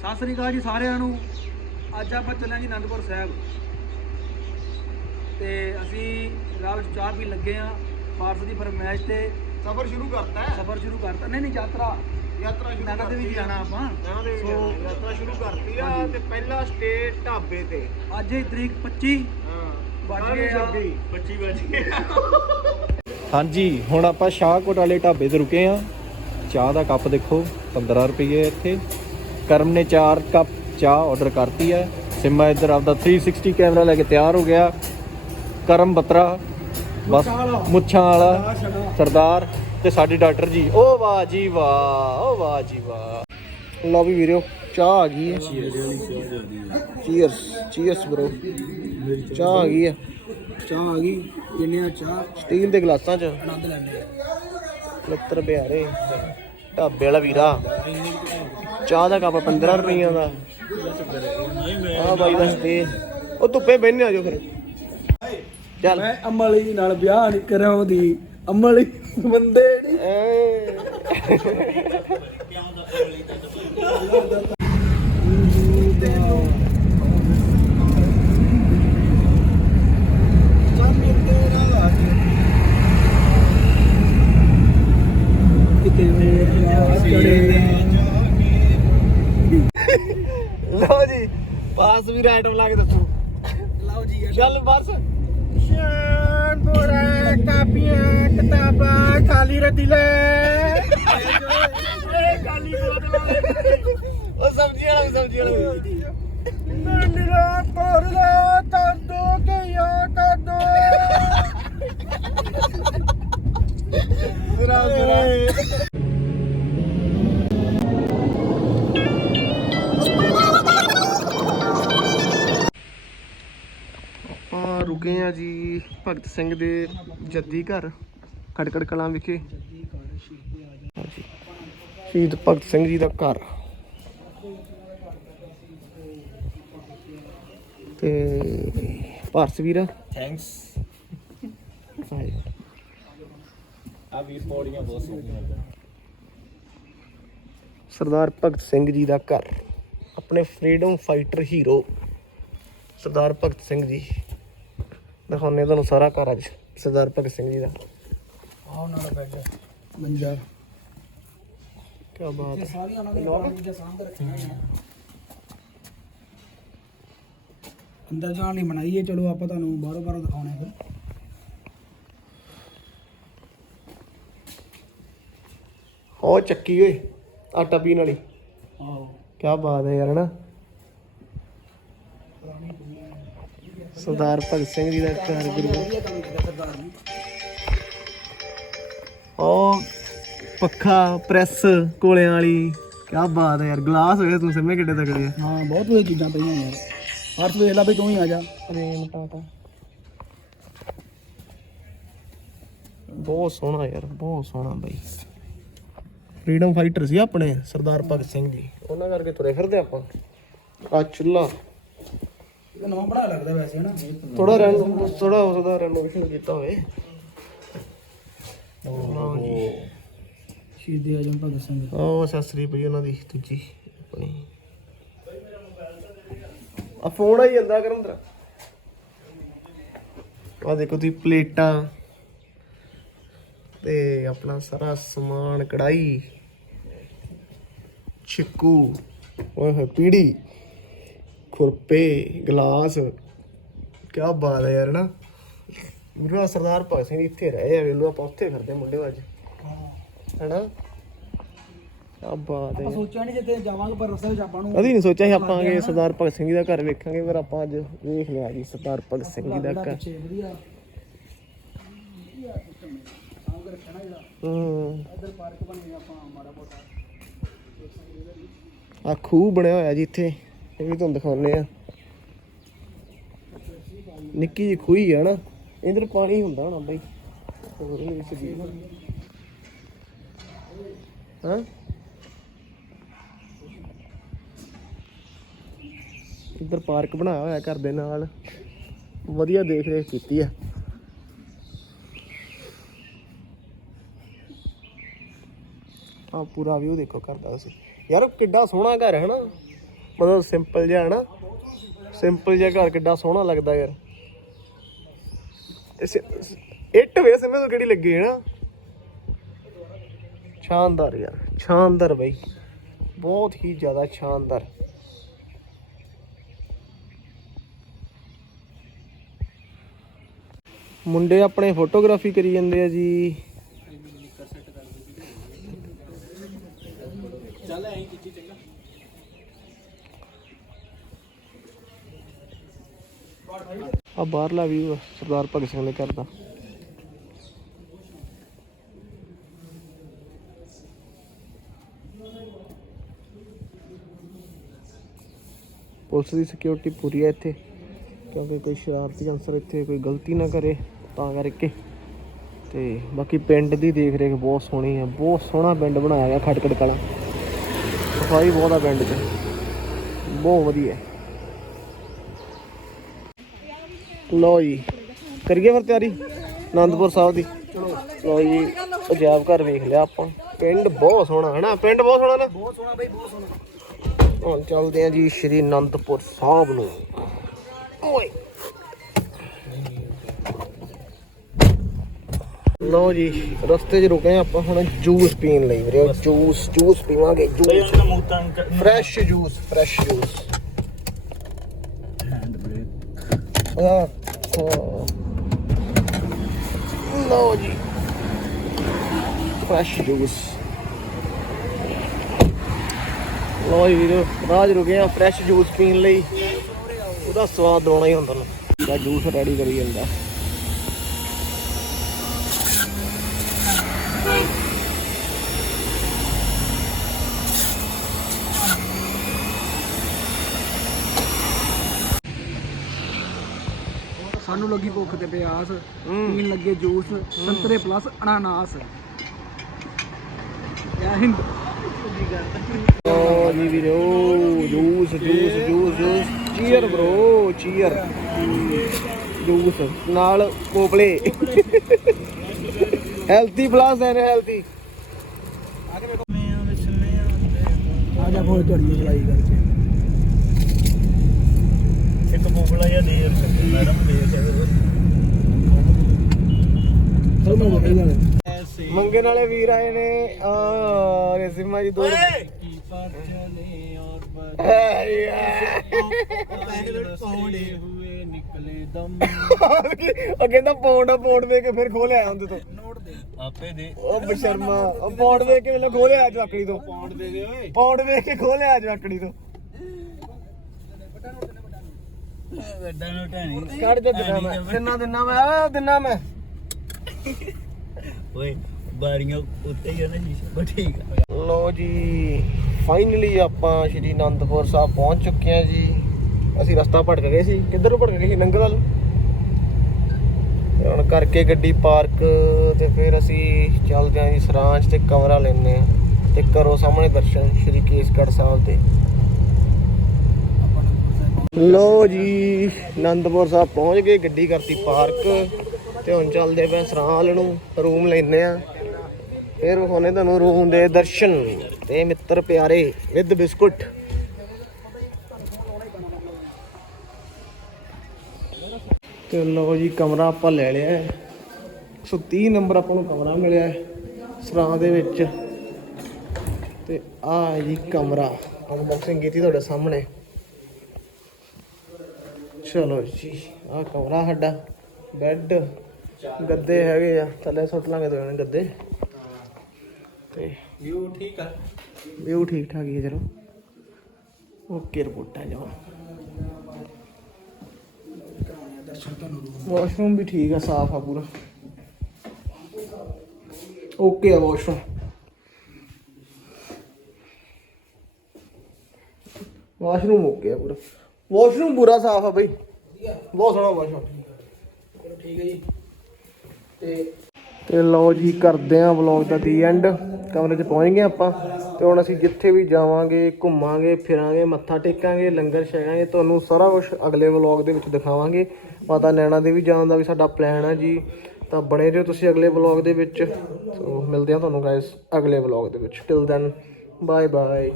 ਸਤਿ ਸ੍ਰੀ ਅਕਾਲ ਜੀ ਸਾਰਿਆਂ ਨੂੰ। ਅੱਜ ਆਪਾਂ ਚੱਲੇ ਜੀ ਅਨੰਦਪੁਰ ਸਾਹਿਬ। ਤੇ ਅਸੀਂ ਰਾਹ ਵਿੱਚ ਚਾਹ ਪੀਣ ਲੱਗੇ ਆ ਪਾਰਸ ਦੀ ਫਰਮਾਇਸ਼ ਤੇ ਸਫ਼ਰ ਸ਼ੁਰੂ ਕਰਤਾ ਹੈ। ਸਫ਼ਰ ਸ਼ੁਰੂ ਕਰਤਾ। ਨਹੀਂ ਨਹੀਂ ਯਾਤਰਾ। ਯਾਤਰਾ ਸ਼ੁਰੂ ਨਗਰ ਦੇ ਵੀ ਕਰਤੀ ਜਾਣਾ। ਆਪਾਂ। ਸੋ। ਯਾਤਰਾ ਸ਼ੁਰੂ ਕਰਤੀ ਆ ਹਾਂਜੀ। ਤੇ ਪਹਿਲਾ ਸਟੇ ਢਾਬੇ ਤੇ। ਅੱਜ ਹੀ ਤਰੀਕ 25 ਹਾਂ। ਵੱਜ ਕੱਲ੍ਹ ਗਏ ਆ। 26 25 ਵੱਜ ਗਏ ਹਾਂਜੀ ਹੁਣ ਆਪਾਂ ਸ਼ਾਹਕੋਟ ਵਾਲੇ ਢਾਬੇ ਤੇ ਰੁਕੇ ਆ ਚਾਹ ਦਾ ਕੱਪ ਦੇਖੋ 15 ਰੁਪਏ ਇੱਥੇ। ਕਰਮ ਨੇ 4 ਕੱਪ ਚਾਹ ਆਰਡਰ ਕਰਤੀ ਹੈ। ਸਿਮਾ ਇੱਧਰ ਆਪਦਾ 360 ਕੈਮਰਾ ਲੈ ਕੇ ਤਿਆਰ ਹੋ ਗਿਆ। ਕਰਮ ਬਤਰਾ ਬਸ ਮੁੱਛਾਂ ਵਾਲਾ। ਸਰਦਾਰ ਤੇ ਸਾਡੇ ਡਾਕਟਰ ਜੀ। ਓ ਵਾਹ ਜੀ ਵਾਹ ਓ ਵਾਹ ਜੀ ਵਾਹ। ਲਓ ਵੀ ਵੀਰੋ ਚਾਹ ਆ ਗਈ ਹੈ। ਚੀਅਰਸ ਚੀਅਰਸ ਬ్రో ਚਾਹ ਆ ਗਈ ਹੈ। ਚਾਹ ਆ ਗਈ ਜਿੰਨੇ ਆ ਚਾਹ। ਸਟੀਲ ਦੇ ਗਲਾਸਾਂ 'ਚ। ਆਨੰਦ ਲੈਣੇ ਆ। ਲੱਤਰ ਬਿਹਾਰੇ। ਢਾਬੇ ਵਾਲਾ ਵੀਰਾ। ਚਾਹ ਦਾ ਕੱਪ 15 ਰੁਪਈਆਂ ਦਾ। ਆ ਬਾਈ ਦਾ ਸਟੇ। ਉਹ ਧੁੱਪੇ ਬਹਿਨੇ ਆ ਜਾਓ ਫਿਰ। ਚੱਲ। ਮੈਂ ਅਮਲੀ ਨਾਲ ਵਿਆਹ ਨਹੀਂ ਕਰਾਉਂਦੀ। ਅਮਲੀ ਬੰਦੇ ਨਹੀਂ ਲਓ ਜੀ ਚੱਲ ਬਸ। ਸ਼ਾਨਪੁਰ ਕਾਪੀਆਂ ਕਿਤਾਬਾਂ ਖਾਲੀ ਰਤੀਲੇ ਖਾਲੀ ਉਹ ਸਬਜ਼ੀ ਵਾਲਾ ਸਬਜ਼ੀ ਵਾਲਾ ਵੀ। ਮੰਦਰਾ ਪਰਲਾ ਤੰਦੋ ਕੇ ਭਗਤ ਸਿੰਘ ਦੇ ਜੱਦੀ ਘਰ ਖਟਕੜ ਕਲਾਂ ਵਿਖੇ। ਸ਼ਹੀਦ ਭਗਤ ਸਿੰਘ ਜੀ ਦਾ ਘਰ। ਤੇ ਭਾਰਤ ਵੀਰ। ਥੈਂਕਸ ਹਾਂਜੀ। ਆ ਵੀਰ ਪੌੜੀਆਂ ਬਹੁਤ ਸੋਹਣੀਆਂ ਸਰਦਾਰ ਭਗਤ ਸਿੰਘ ਜੀ ਦਾ ਘਰ। ਆਪਣੇ freedom fighter hero Sardar Bhagat Singh ji. ਦਿਖਾਉਂਦੇ ਤੁਹਾਨੂੰ ਸਾਰਾ ਘਰ ਅੱਜ ਸਰਦਾਰ ਭਗਤ ਸਿੰਘ ਜੀ ਦਾ। ਆਹ ਉਹਨਾਂ ਦਾ ਬੈੱਡ ਮੰਜਾ। ਕੀ ਬਾਤ ਹੈ। ਸਾਰੀਆਂ ਉਹਨਾਂ ਦੀਆਂ ਚੀਜ਼ਾਂ ਸਾਂਭ ਰੱਖੀਆਂ ਹੋਈਆਂ ਅੰਦਰ ਜਾਣ ਲਈ ਬਣਾਈ ਹੈ। ਚਲੋ ਆਪਾਂ ਤੁਹਾਨੂੰ ਬਾਹਰੋਂ ਬਾਹਰੋਂ ਦਿਖਾਉਣੇ ਫਿਰ ਉਹ ਚੱਕੀ ਓਏ ਆਟਾ ਪੀਣ ਵਾਲੀ। ਆਹੋ। ਕੀ ਬਾਤ ਹੈ ਯਾਰ ਨਾ? ਸਰਦਾਰ ਭਗਤ ਸਿੰਘ ਜੀ ਦਾ ਘਰ ਗੁਰੂ ਉਹ ਪੱਖਾ ਪ੍ਰੈਸ ਕੋਲਿਆਂ ਵਾਲੀ ਕੀ ਬਾਤ ਹੈ ਯਾਰ ਗਲਾਸ ਹੋਏ ਤੂੰ ਸਿੰਮੇ ਕਿੱਡੇ ਤਕੜੇ ਆ ਹਾਂ ਬਹੁਤ ਵਧੀਆ ਚੀਜ਼ਾਂ ਪਈਆਂ ਯਾਰ। ਅਰਥ ਵੇਖ ਲੈ ਵੀ ਤੂੰ ਹੀ ਆ ਜਾ। ਰੇਨ ਟਾਟਾ। ਬਹੁਤ ਸੋਹਣਾ ਯਾਰ ਬਹੁਤ ਸੋਹਣਾ ਬਾਈ। ਫਰੀडम ਫਾਈਟਰ ਸੀ ਆਪਣੇ ਸਰਦਾਰ ਭਗਤ ਸਿੰਘ ਜੀ। ਉਹਨਾਂ ਕਰਕੇ ਤੁਰੇ ਫਿਰਦੇ ਆਪਾਂ। ਆ ਚੁੱਲਾ ਇਹ ਨਵਾਂ ਬੜਾ ਲੱਗਦਾ ਵੈਸੇ ਹਨਾ। ਥੋੜਾ ਰੈਨੋ ਥੋੜਾ ਉਸਦਾ ਰੈਨੋਵੇਸ਼ਨ ਕੀਤਾ ਹੋਵੇ। ਲਓ ਜੀ। ਸ਼ਹੀਦ ਆਜਮ ਭਗਤ ਸਿੰਘ ਉਹ ਅਸੈਸਰੀ ਪਈ ਉਹਨਾਂ ਦੀ ਦੂਜੀ ਆਪਣੀ। ਆ ਫੋਨ ਆਈ ਜਾਂਦਾ ਕਰਮਦਰਾ ਆ ਦੇਖੋ ਤੁਸੀਂ ਪਲੇਟਾਂ ਤੇ ਆਪਣਾ ਸਾਰਾ ਸਮਾਨ ਕੜਾਈ ਛਿੱਕੂ ਓਏ ਹੋਏ ਪੀੜੀ। ਖੁਰਪੇ ਗਲਾਸ। ਕੀ ਬਾਤ ਹੈ ਯਾਰ ਨਾ ਵੀਰੋ ਸਰਦਾਰ ਭਗਤ ਸਿੰਘ ਇੱਥੇ ਰਹੇ ਆ ਵੇਲੋ ਆਪਾਂ ਉੱਥੇ ਫਿਰਦੇ ਮੁੰਡੇ ਅੱਜ ਹੈਨਾ? ਕੀ ਬਾਤ ਹੈ ਆਪਾਂ ਸੋਚਿਆ ਨਹੀਂ ਜਿੱਥੇ ਜਾਵਾਂਗੇ ਪਰ ਰਸਤੇ ਵਿੱਚ ਆਪਾਂ ਨੂੰ ਕਦੀ ਨਹੀਂ ਸੋਚਿਆ ਸੀ ਆਪਾਂ ਆਗੇ ਸਰਦਾਰ ਭਗਤ ਸਿੰਘ ਜੀ ਦਾ ਘਰ ਵੇਖਾਂਗੇ ਪਰ ਆਪਾਂ ਅੱਜ ਵੇਖ ਲਿਆ ਜੀ ਸਰਦਾਰ ਭਗਤ ਸਿੰਘ ਜੀ ਦਾ ਘਰ ਆ ਖੂਹ ਬਣਿਆ ਹੋਇਆ ਜੀ ਇੱਥੇ। ਇਹ ਵੀ ਤੁਹਾਨੂੰ ਦਿਖਾਉਨੇ ਆ। ਨਿੱਕੀ ਜਿਹੀ ਖੂਹੀ ਆ ਨਾ, ਇਧਰ ਪਾਣੀ ਹੁੰਦਾ ਹੋਣਾ ਬਾਈ। ਹੋਰ ਇਹਦੇ ਵਿੱਚ ਵੀ ਹਾਂ? ਇੱਧਰ ਪਾਰਕ ਬਣਾਇਆ ਹੋਇਆ ਘਰ ਦੇ ਨਾਲ। ਵਧੀਆ ਦੇਖ ਰੇਖ ਕੀਤੀ ਆ। ਆ ਪੂਰਾ ਵਿਊ ਦੇਖੋ ਘਰ ਦਾ ਤੁਸੀਂ। ਯਾਰ ਕਿੱਡਾ ਸੋਹਣਾ ਘਰ ਹੈ ਨਾ। ਮਤਲਬ ਸਿੰਪਲ ਜਿਹਾ ਨਾ ਸਿੰਪਲ ਜਿਹਾ ਘਰ ਕਿੱਡਾ ਸੋਹਣਾ ਲੱਗਦਾ ਯਾਰ। ਇੱਟ ਵੇ ਸਮੇਂ ਤੋਂ ਕਿਹੜੀ ਲੱਗੀ ਹੈ ਨਾ। ਸ਼ਾਨਦਾਰ ਯਾਰ, ਸ਼ਾਨਦਾਰ ਬਈ। ਬਹੁਤ ਹੀ ਜ਼ਿਆਦਾ ਸ਼ਾਨਦਾਰ। ਮੁੰਡੇ ਆਪਣੇ ਫੋਟੋਗ੍ਰਾਫੀ ਕਰੀ ਜਾਂਦੇ ਆ ਜੀ ਚੱਲ ਐਂ ਖਿੱਚੀ ਚੰਗਾ ਆ ਬਾਹਰਲਾ ਵੀ ਸਰਦਾਰ ਭਗਤ ਸਿੰਘ ਦੇ ਘਰ ਦਾ। ਪੁਲਿਸ ਦੀ ਸਿਕਿਉਰਿਟੀ ਪੂਰੀ ਹੈ ਇੱਥੇ, ਕਿਉਂਕਿ ਕੋਈ ਸ਼ਰਾਰਤੀ ਅਨਸਰ ਇੱਥੇ ਕੋਈ ਗਲਤੀ ਨਾ ਕਰੇ, ਤਾਂ ਕਰਕੇ। ਤੇ ਬਾਕੀ ਪਿੰਡ ਦੀ ਦੇਖ ਰੇਖ ਬਹੁਤ ਸੋਹਣੀ ਹੈ ਬਹੁਤ ਸੋਹਣਾ ਪਿੰਡ ਬਣਾਇਆ ਗਿਆ ਖਟਕੜ ਕਲਾਂ। ਸਫ਼ਾਈ ਬਹੁਤ ਆ ਪਿੰਡ 'ਚ, ਬਹੁਤ ਵਧੀਆ। ਹੈ ਲੋ ਜੀ। ਕਰੀਏ ਫਿਰ ਤਿਆਰੀ ਆਨੰਦਪੁਰ ਸਾਹਿਬ ਦੀ। ਲੋ ਜੀ ਅਜਾਇਬ ਘਰ ਵੇਖ ਲਿਆ ਆਪਾਂ। ਪਿੰਡ ਬਹੁਤ ਸੋਹਣਾ ਹੈ ਨਾ? ਪਿੰਡ ਬਹੁਤ ਸੋਹਣਾ ਨਾ? ਬਹੁਤ ਸੋਹਣਾ ਬਈ ਬਹੁਤ ਸੋਹਣਾ। ਹੁਣ ਚੱਲਦੇ ਆ ਜੀ ਸ਼੍ਰੀ ਅਨੰਦਪੁਰ ਸਾਹਿਬ ਨੂੰ। ਓਏ। ਲੋ ਜੀ ਰਸਤੇ 'ਚ ਰੁਕੇ ਆ ਆਪਾਂ ਹੁਣ ਜੂਸ ਪੀਣ ਲਈ ਵੀਰੇ। ਜੂਸ ਜੂਸ ਪੀਵਾਂਗੇ juice. Fresh juice fresh juice. ਆ ਲਓ ਜੀ। ਫਰੈਸ਼ ਜੂਸ ਲਓ ਜੀ ਵੀਰੋ, ਰਾਜ ਰੁਕੇ ਆ ਫਰੈਸ਼ ਜੂਸ ਪੀਣ ਲਈ। ਉਹਦਾ ਸਵਾਦ ਆਉਣਾ ਹੀ ਹੁੰਦਾ ਨੂੰ। ਜੂਸ ਰੈਡੀ ਕਰੀ ਜਾਂਦਾ। ਸਾਨੂੰ ਲੱਗੀ ਭੁੱਖ ਤੇ ਪਿਆਸ ਪੀਣ ਲੱਗੇ ਜੂਸ ਸੰਤਰੇ ਪਲੱਸ ਅਨਾਨਾਸ। ਯਾ ਹਿੰਦ। ਓ ਜੀ ਵੀਰੋ juice juice juice juice. Cheer bro cheer juice ਨਾਲ ਪੋਪਲੇ ਹੈਲਥੀ ਪਲੱਸ ਐਨ ਹੈਲਥੀ ਆ ਜਾ ਫੋਨ ਤੁਹਾਡੀ ਚਲਾਈ ਕਰਕੇ। ਇੱਕ ਮੈਡਮ ਮੰਗਣ ਵਾਲੇ ਵੀਰ ਆਏ ਨੇ ਆ ਰਸਿਮਾ ਜੀ ਦੋ ਕੀ ਪਰ ਚਲੇ ਔਰ ਪਹਿਲੇ ਪੌੜੇ ਹੋਏ ਨਿਕਲੇ ਦਮ। ਉਹ ਕਹਿੰਦਾ ਪੌਂਡ ਆ ਪੌਂਡ ਵੇਖ ਕੇ ਫਿਰ ਖੋਲਿਆ ਹੁੰਦੇ ਤੋਂ। ਨੋਟ ਦੇ। ਆਪੇ ਦੇ। ਉਹ ਬਸ਼ਰਮਾ ਉਹ ਪੌਂਡ ਵੇਖ ਕੇ ਵੇਲੇ ਖੋਲਿਆ ਅੱਜ ਆਕੜੀ ਤੋਂ। ਪੌਂਡ ਦੇ ਦੇ ਓਏ। ਪੌਂਡ ਵੇਖ ਕੇ ਖੋਲਿਆ ਅੱਜ ਆਕੜੀ ਤੋਂ। ਵੱਡਾ ਨੋਟਾ ਨਹੀਂ ਕੱਢ ਦੇ ਦਿਨਾ ਮੈਂ। ਦਿਨਾ ਦਿਨਾ ਮੈਂ ਆ ਦਿਨਾ ਮੈਂ। ਓਏ ਬਾਰੀਆਂ ਉੱਤੇ ਹੀ ਆ ਨਾ ਸ਼ੀਸ਼ਾ ਬਸ ਠੀਕ ਆ। ਲੋ ਜੀ ਫਾਈਨਲੀ ਆਪਾਂ ਸ਼੍ਰੀ ਅਨੰਦਪੁਰ ਸਾਹਿਬ ਪਹੁੰਚ ਚੁੱਕੇ ਹਾਂ ਜੀ। ਅਸੀਂ ਰਸਤਾ ਭਟਕ ਗਏ ਸੀ। ਕਿੱਧਰ ਨੂੰ ਭਟਕ ਗਏ ਸੀ? ਨੰਗਲ ਵੱਲ? ਹੁਣ ਕਰਕੇ ਗੱਡੀ ਪਾਰਕ ਤੇ ਫਿਰ ਅਸੀਂ ਚੱਲਦੇ ਹਾਂ ਜੀ ਸਰਾਂਚ ਤੇ ਕਮਰਾ ਲੈਨੇ ਆ ਤੇ ਕਰੋ ਸਾਹਮਣੇ ਦਰਸ਼ਨ ਸ਼੍ਰੀ ਕੇਸਗੜ੍ਹ ਸਾਹਿਬ ਦੇ। ਲੋ ਜੀ, ਅਨੰਦਪੁਰ ਸਾਹਿਬ ਪਹੁੰਚ ਗਏ, ਗੱਡੀ ਕਰਤੀ ਪਾਰਕ, ਤੇ ਹੁਣ ਚੱਲਦੇ ਪਏ ਸਰਾਲ ਨੂੰ, ਰੂਮ ਲੈਨੇ ਆ ਫਿਰ ਹੋਣੇ ਤੁਹਾਨੂੰ ਰੂਮ ਦੇ ਦਰਸ਼ਨ। ਤੇ ਮਿੱਤਰ ਪਿਆਰੇ, ਵਿਦ ਬਿਸਕੁਟ। ਤੇ ਲਓ ਜੀ, ਕਮਰਾ ਆਪਾਂ ਲੈ ਲਿਆ ਹੈ। 130 ਨੰਬਰ ਆਪਾਂ ਨੂੰ ਕਮਰਾ ਮਿਲਿਆ ਸਰਾਂ ਦੇ ਵਿੱਚ। ਤੇ ਆ ਜੀ ਕਮਰਾ। ਅਨਬਾਕਸਿੰਗ ਕੀਤੀ ਤੁਹਾਡੇ ਸਾਹਮਣੇ। ਚਲੋ ਜੀ ਆ ਕਮਰਾ ਸਾਡਾ ਬੈੱਡ ਗੱਦੇ ਹੈਗੇ ਆ ਥੱਲੇ ਸੁੱਟ ਲਾਂਗੇ ਦੋ ਜਣੇ ਗੱਦੇ। ਤੇ ਵਿਊ ਠੀਕ ਆ। ਵਿਊ ਠੀਕ ਠਾਕ ਹੀ ਹੈ ਚਲੋ। ਓਕੇ ਰਿਪੋਰਟਾਂ ਜਾਓ। ਦਰਸ਼ਨ ਤੁਹਾਨੂੰ ਵਾਸ਼ਰੂਮ ਵੀ ਠੀਕ ਆ ਸਾਫ਼ ਆ ਪੂਰਾ। ਓਕੇ ਆ ਵਾਸ਼ਰੂਮ ਵਾਸ਼ਰੂਮ ਓਕੇ ਆ ਪੂਰਾ। ਵਾਸ਼ਰੂਮ ਪੂਰਾ ਸਾਫ਼ ਆ ਬਈ। ਬਹੁਤ ਸੋਹਣਾ ਵਾਸ਼ਰੂਮ ਚਲੋ ਠੀਕ ਹੈ ਜੀ। ਤੇ ਤੇ ਲਓ ਜੀ ਕਰਦੇ ਆਂ ਵਲੌਗ ਦਾ ਦੀ ਐਂਡ ਕਮਰੇ 'ਚ ਪਹੁੰਚ ਗਏ ਆਪਾਂ। ਤੇ ਹੁਣ ਅਸੀਂ ਜਿੱਥੇ ਵੀ ਜਾਵਾਂਗੇ ਘੁੰਮਾਂਗੇ ਫਿਰਾਂਗੇ ਮੱਥਾ ਟੇਕਾਂਗੇ ਲੰਗਰ ਛਕਾਂਗੇ ਤੁਹਾਨੂੰ ਸਾਰਾ ਕੁਝ ਅਗਲੇ ਵਲੌਗ ਦੇ ਵਿੱਚ ਦਿਖਾਵਾਂਗੇ। ਮਾਤਾ ਨੈਣਾ ਦੇ ਵੀ ਜਾਣ ਦਾ ਵੀ ਸਾਡਾ ਪਲਾਨ ਆ ਜੀ। ਤਾਂ ਬਣੇ ਰਹੋ ਤੁਸੀਂ ਅਗਲੇ ਵਲੌਗ ਦੇ ਵਿੱਚ। ਸੋ ਮਿਲਦੇ ਆ ਤੁਹਾਨੂੰ ਗਾਇਸ ਅਗਲੇ ਵਲੌਗ ਦੇ ਵਿੱਚ। Till then bye bye